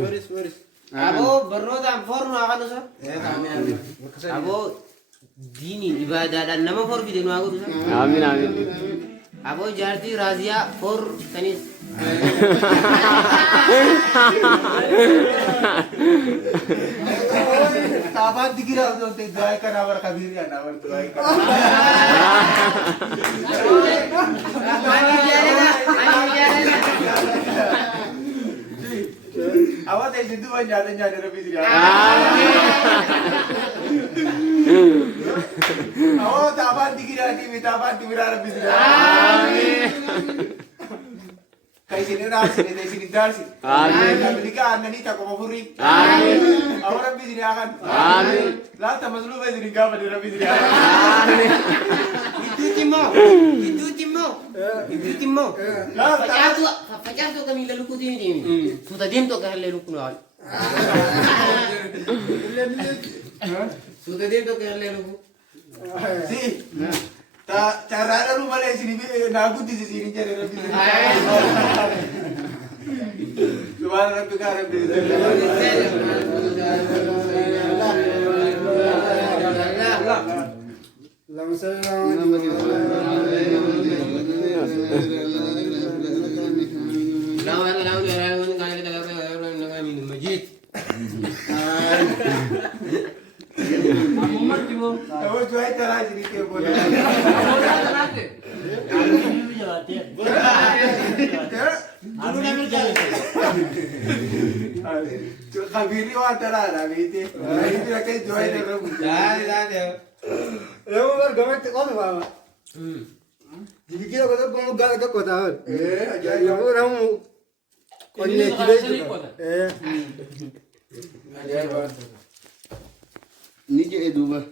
Boris. Abo barnoota fornu akan usa. Abo dini ibadah dan nama for video nu aku usa. Amin amin. Abo jarti razia for tenis. Taban dikira untuk doa kan awal kabir ya, awal doa kan. Awal teh itu banyak lebih sih. Awal taban dikira lebih sih. Kayak sini nasi, dari sini nasi. Amin. Amerika nih tak mau furi. Amin. Awal lebih sini akan. Amin. Lah tamas lu lebih sini kau pada lebih sini. Amin. Itu Timo. Lah Pecah tu kami lalu kuti ni. Sudah diam tu kami lalu kunal. Sudah diam tu kami lalu. si. Cara lu malah sini nagu di sini jadi lebih sini. Subhanallah kekarep di sini. Kamu cuai cara sini ke boleh. Kabiri wa cara lah gitu. Itu kayak cuai terus. Eu vou gamer quando vai. Jadi kira kau tu kamu gak kau tahu. Aja Ya orang onye kira itu. aja. Ni je dua.